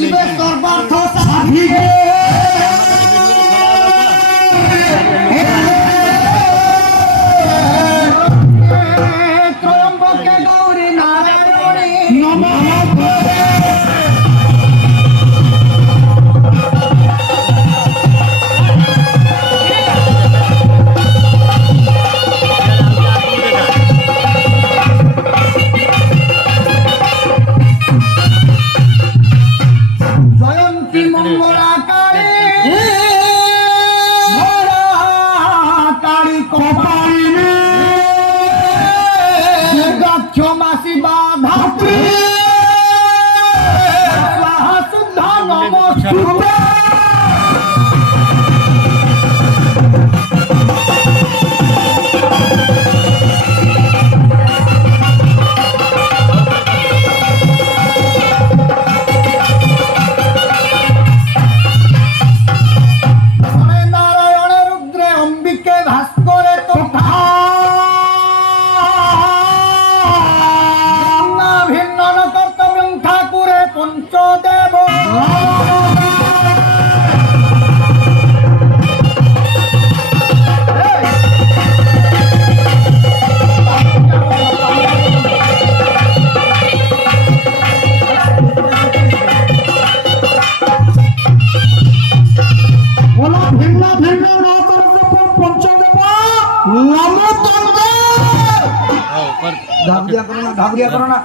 शिवे सर्वार्थ साधिके त्र्यंबके गौरी नारायणी नमः। जयंती मंगलाकारी भोलाकारी कपालिनी दुर्गाक्षमासी बाधात्री स्वाहा शुद्धा नमोस्तुते। घाबरिया करो ना